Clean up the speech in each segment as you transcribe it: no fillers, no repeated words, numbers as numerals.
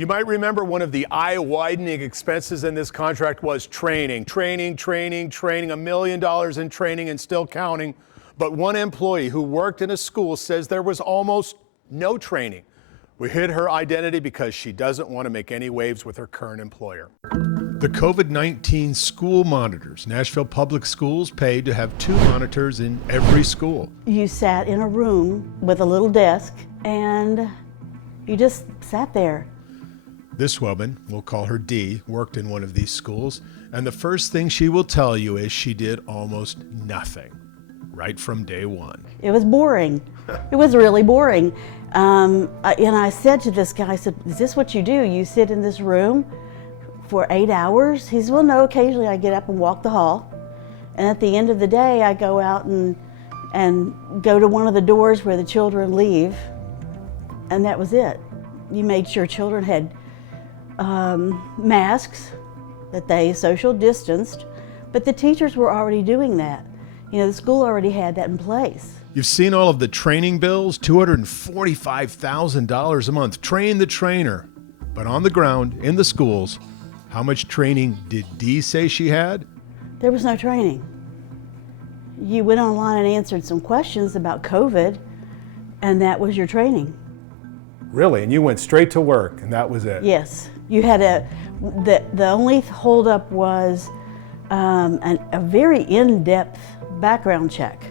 You might remember one of the eye-widening expenses in this contract was training, $1 million in training and still counting. But one employee who worked in a school says there was almost no training. We hid her identity because she doesn't want to make any waves with her current employer. The COVID-19 school monitors. Nashville Public Schools paid to have 2 monitors in every school. You sat in a room with a little desk and you just sat there. This woman, we'll call her Dee, worked in one of these schools, and the first thing she will tell you is she did almost nothing, right from day one. It was boring. It was really boring. And I said to this guy, I said, is this what you do? You sit in this room for 8 hours? He said, well, no, occasionally I get up and walk the hall. And at the end of the day, I go out and go to one of the doors where the children leave. And that was it. You made sure children had masks, that they social distanced, but the teachers were already doing that. You know, the school already had that in place. You've seen all of the training bills, $245,000 a month. Train the trainer. But on the ground, in the schools, how much training did Dee say she had? There was no training. You went online and answered some questions about COVID, and that was your training. Really? And you went straight to work, and that was it? Yes. You had the only holdup was a very in-depth background check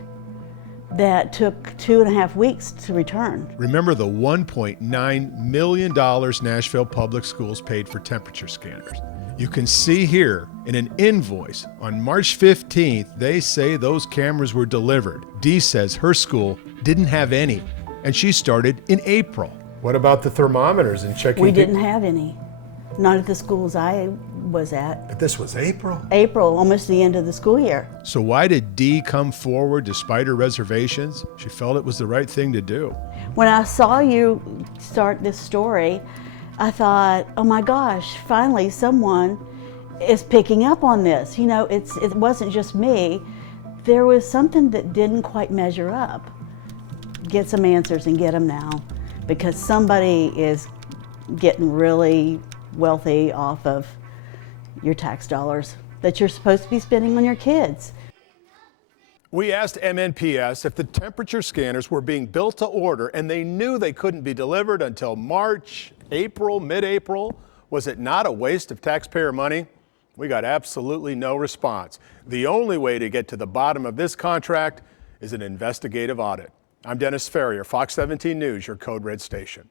that took 2.5 weeks to return. Remember the $1.9 million Nashville Public Schools paid for temperature scanners. You can see here in an invoice on March 15th, they say those cameras were delivered. Dee says her school didn't have any, and she started in April. What about the thermometers and checking? We didn't have any. Not at the schools I was at. But this was April? April, almost the end of the school year. So why did Dee come forward despite her reservations? She felt it was the right thing to do. When I saw you start this story, I thought, oh my gosh, finally someone is picking up on this. You know, it wasn't just me. There was something that didn't quite measure up. Get some answers and get them now, because somebody is getting really wealthy off of your tax dollars that you're supposed to be spending on your kids. We asked MNPS if the temperature scanners were being built to order and they knew they couldn't be delivered until March, April, mid-April. Was it not a waste of taxpayer money? We got absolutely no response. The only way to get to the bottom of this contract is an investigative audit. I'm Dennis Ferrier, Fox 17 News, your Code Red station.